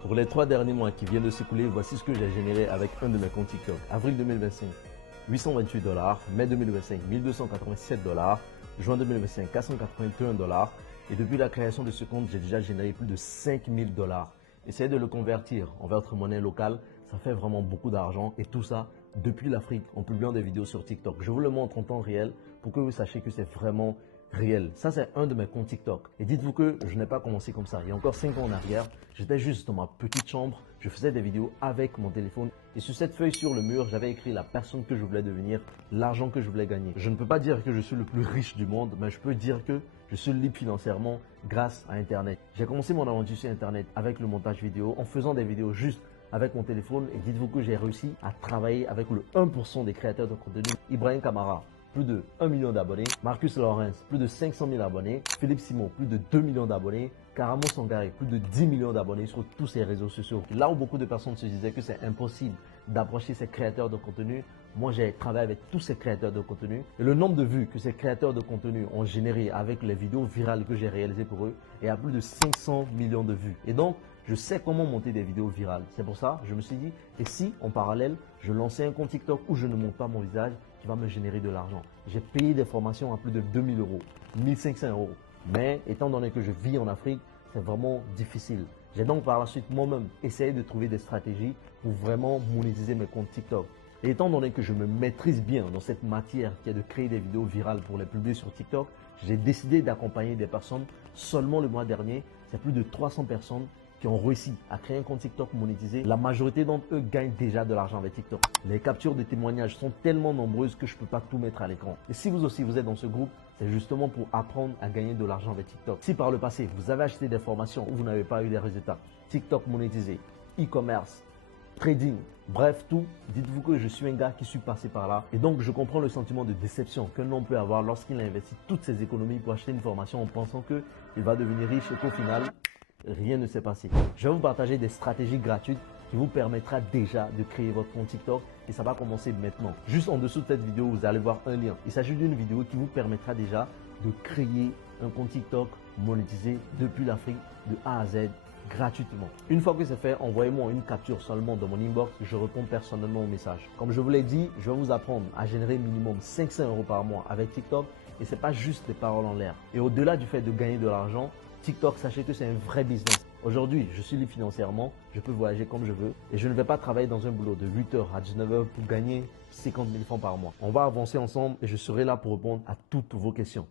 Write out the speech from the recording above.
Pour les 3 derniers mois qui viennent de s'écouler, voici ce que j'ai généré avec un de mes comptes TikTok. Avril 2025, 828 $. Mai 2025, 1287 $. Juin 2025, 481 $. Et depuis la création de ce compte, j'ai déjà généré plus de 5000 $. Essayez de le convertir en votre monnaie locale, ça fait vraiment beaucoup d'argent. Et tout ça depuis l'Afrique en publiant des vidéos sur TikTok. Je vous le montre en temps réel pour que vous sachiez que c'est vraiment réel. Ça, c'est un de mes comptes TikTok. Et dites-vous que je n'ai pas commencé comme ça. Il y a encore 5 ans en arrière, j'étais juste dans ma petite chambre. Je faisais des vidéos avec mon téléphone. Et sur cette feuille sur le mur, j'avais écrit la personne que je voulais devenir, l'argent que je voulais gagner. Je ne peux pas dire que je suis le plus riche du monde, mais je peux dire que je suis libre financièrement grâce à Internet. J'ai commencé mon aventure sur Internet avec le montage vidéo, en faisant des vidéos juste avec mon téléphone. Et dites-vous que j'ai réussi à travailler avec le 1% des créateurs de contenu. Ibrahim Kamara, plus de 1 million d'abonnés. Marcus Lawrence, plus de 500 000 abonnés. Philippe Simon, plus de 2 millions d'abonnés. Karamo Sangare, plus de 10 millions d'abonnés sur tous ces réseaux sociaux. Là où beaucoup de personnes se disaient que c'est impossible d'approcher ces créateurs de contenu, moi j'ai travaillé avec tous ces créateurs de contenu. Et le nombre de vues que ces créateurs de contenu ont généré avec les vidéos virales que j'ai réalisées pour eux est à plus de 500 millions de vues. Et donc, je sais comment monter des vidéos virales. C'est pour ça, je me suis dit, et si en parallèle, je lançais un compte TikTok où je ne monte pas mon visage qui va me générer de l'argent. J'ai payé des formations à plus de 2000 €, 1500 €. Mais étant donné que je vis en Afrique, c'est vraiment difficile. J'ai donc par la suite moi-même essayé de trouver des stratégies pour vraiment monétiser mes comptes TikTok. Et étant donné que je me maîtrise bien dans cette matière qui est de créer des vidéos virales pour les publier sur TikTok, j'ai décidé d'accompagner des personnes. Seulement le mois dernier, c'est plus de 300 personnes qui ont réussi à créer un compte TikTok monétisé. La majorité d'entre eux gagnent déjà de l'argent avec TikTok. Les captures de témoignages sont tellement nombreuses que je ne peux pas tout mettre à l'écran. Et si vous aussi vous êtes dans ce groupe, c'est justement pour apprendre à gagner de l'argent avec TikTok. Si par le passé, vous avez acheté des formations où vous n'avez pas eu des résultats, TikTok monétisé, e-commerce, trading, bref tout, dites-vous que je suis un gars qui suis passé par là. Et donc je comprends le sentiment de déception qu'un homme peut avoir lorsqu'il investit toutes ses économies pour acheter une formation en pensant qu'il va devenir riche et qu'au final, rien ne s'est passé. Je vais vous partager des stratégies gratuites qui vous permettra déjà de créer votre compte TikTok et ça va commencer maintenant. Juste en dessous de cette vidéo, vous allez voir un lien. Il s'agit d'une vidéo qui vous permettra déjà de créer un compte TikTok monétisé depuis l'Afrique de A à Z gratuitement. Une fois que c'est fait, envoyez-moi une capture seulement dans mon inbox, je réponds personnellement au message. Comme je vous l'ai dit, je vais vous apprendre à générer minimum 500 € par mois avec TikTok et ce n'est pas juste des paroles en l'air. Et au-delà du fait de gagner de l'argent, TikTok, sachez que c'est un vrai business. Aujourd'hui, je suis libre financièrement, je peux voyager comme je veux et je ne vais pas travailler dans un boulot de 8 h à 19 h pour gagner 50 000 francs par mois. On va avancer ensemble et je serai là pour répondre à toutes vos questions.